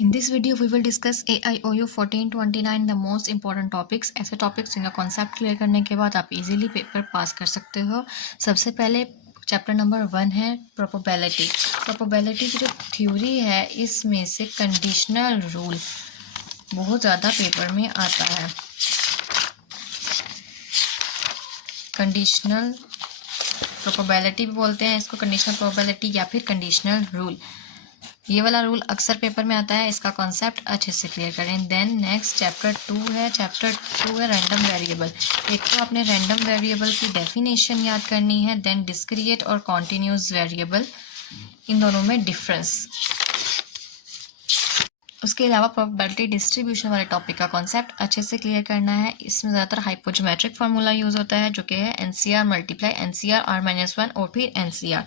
In this video, we will discuss AIOU 1429, the most important topics. ऐसे topics जिनका concept clear करने के बाद आप easily पेपर पास कर सकते हो। सबसे पहले चैप्टर नंबर 1 है प्रोबेबिलिटी। प्रोबेबिलिटी की जो थ्योरी है इसमें से कंडीशनल रूल बहुत ज़्यादा पेपर में आता है। कंडीशनल प्रोबेबिलिटी भी बोलते हैं इसको, कंडीशनल प्रोबेबिलिटी या फिर कंडीशनल रूल। ये वाला रूल अक्सर पेपर में आता है, इसका कॉन्सेप्ट अच्छे से क्लियर करें। देन नेक्स्ट चैप्टर 2 है। चैप्टर 2 है रैंडम वेरिएबल। एक तो आपने रैंडम वेरिएबल की डेफिनेशन याद करनी है, देन डिस्क्रीट और कॉन्टिन्यूस वेरिएबल, इन दोनों में डिफरेंस। उसके अलावा प्रोबेबिलिटी डिस्ट्रीब्यूशन वाले टॉपिक का कॉन्सेप्ट अच्छे से क्लियर करना है। इसमें ज़्यादातर हाइपोज्योमेट्रिक फार्मूला यूज़ होता है जो कि है NCR मल्टीप्लाई NCR R-1 और फिर NCR,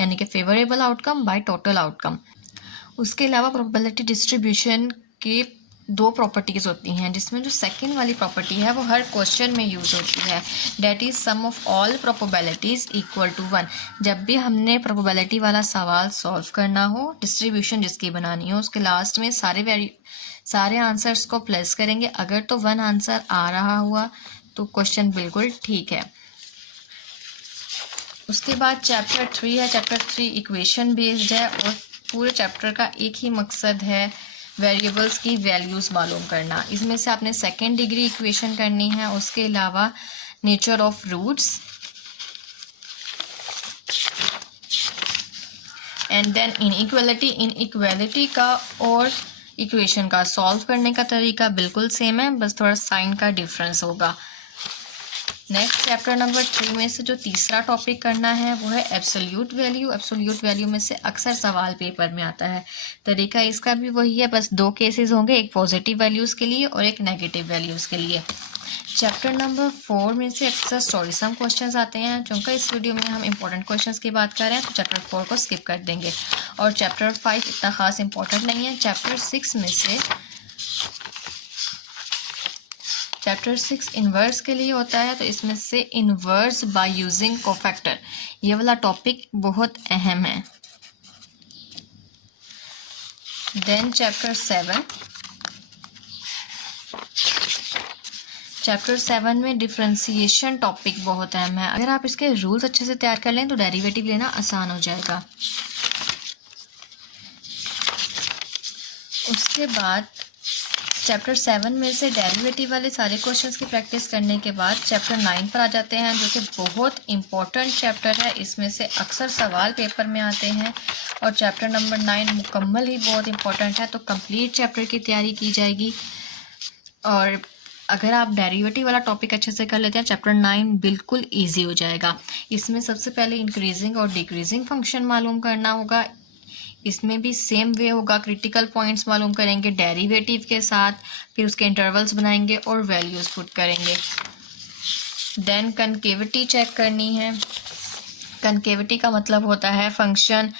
यानी कि favourable outcome by total outcome. उसके अलावा प्रोबेबिलिटी डिस्ट्रीब्यूशन के दो प्रॉपर्टीज़ होती हैं, जिसमें जो सेकंड वाली प्रॉपर्टी है वो हर क्वेश्चन में यूज़ होती है, that is sum of all probabilities equal to 1। जब भी हमने प्रोबेबिलिटी वाला सवाल सॉल्व करना हो, डिस्ट्रीब्यूशन जिसकी बनानी हो, उसके लास्ट में सारे आंसर्स को प्लस करेंगे। अगर तो 1 आंसर आ रहा हुआ तो क्वेश्चन बिल्कुल ठीक है। उसके बाद चैप्टर 3 है। चैप्टर 3 इक्वेशन बेस्ड है और पूरे चैप्टर का एक ही मकसद है वेरिएबल्स की वैल्यूज़ मालूम करना। इसमें से आपने सेकेंड डिग्री इक्वेशन करनी है। उसके अलावा nature of roots and then inequality का और इक्वेशन का सॉल्व करने का तरीका बिल्कुल सेम है, बस थोड़ा साइन का डिफरेंस होगा। नेक्स्ट चैप्टर नंबर 3 में से जो तीसरा टॉपिक करना है वो है एब्सोल्यूट वैल्यू। एब्सोल्यूट वैल्यू में से अक्सर सवाल पेपर में आता है। तरीका इसका भी वही है, बस 2 केसेस होंगे, एक पॉजिटिव वैल्यूज़ के लिए और एक नेगेटिव वैल्यूज़ के लिए। चैप्टर नंबर 4 में से अक्सर स्टोरी सम क्वेश्चंस आते हैं। चूँकि इस वीडियो में हम इंपॉर्टेंट क्वेश्चंस की बात कर रहे हैं तो चैप्टर 4 को स्किप कर देंगे और चैप्टर 5 इतना खास इंपॉर्टेंट नहीं है। चैप्टर 6 इन्वर्स के लिए होता है, तो इसमें से इन्वर्स बाय यूजिंग कोफैक्टर, ये वाला टॉपिक बहुत अहम है। देन चैप्टर 7 में डिफरेंशिएशन टॉपिक बहुत अहम है। अगर आप इसके रूल्स अच्छे से तैयार कर लें तो डेरिवेटिव लेना आसान हो जाएगा। उसके बाद चैप्टर 7 में से डेरिवेटिव वाले सारे क्वेश्चंस की प्रैक्टिस करने के बाद चैप्टर 9 पर आ जाते हैं, जो कि बहुत इम्पोर्टेंट चैप्टर है। इसमें से अक्सर सवाल पेपर में आते हैं और चैप्टर नंबर 9 मुकम्मल ही बहुत इम्पोर्टेंट है, तो कंप्लीट चैप्टर की तैयारी की जाएगी। और अगर आप डेरिवेटिव वाला टॉपिक अच्छे से कर लेते हैं, चैप्टर 9 बिल्कुल ईजी हो जाएगा। इसमें सबसे पहले इंक्रीजिंग और डिक्रीजिंग फंक्शन मालूम करना होगा। इसमें भी सेम वे होगा, क्रिटिकल पॉइंट्स मालूम करेंगे डेरिवेटिव के साथ, फिर उसके इंटरवल्स बनाएंगे और वैल्यूज़ पुट करेंगे। देन कनकेविटी चेक करनी है। कनकेविटी का मतलब होता है फंक्शन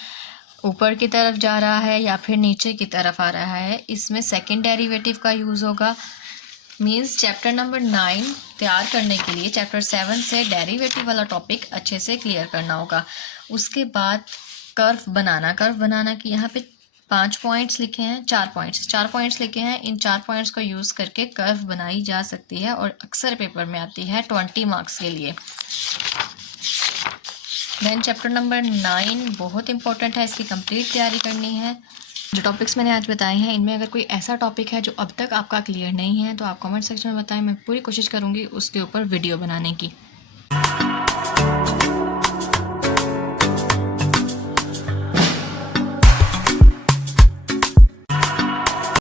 ऊपर की तरफ जा रहा है या फिर नीचे की तरफ आ रहा है। इसमें सेकेंड डेरिवेटिव का यूज़ होगा। मीन्स चैप्टर नंबर 9 तैयार करने के लिए चैप्टर 7 से डेरिवेटिव वाला टॉपिक अच्छे से क्लियर करना होगा। उसके बाद कर्व बनाना कि यहाँ पे 5 पॉइंट्स लिखे हैं, 4 पॉइंट्स लिखे हैं। इन 4 पॉइंट्स को यूज़ करके कर्व बनाई जा सकती है और अक्सर पेपर में आती है 20 मार्क्स के लिए। देन चैप्टर नंबर 9 बहुत इंपॉर्टेंट है, इसकी कंप्लीट तैयारी करनी है। जो टॉपिक्स मैंने आज बताए हैं इनमें अगर कोई ऐसा टॉपिक है जो अब तक आपका क्लियर नहीं है तो आप कमेंट सेक्शन में बताएं, मैं पूरी कोशिश करूँगी उसके ऊपर वीडियो बनाने की।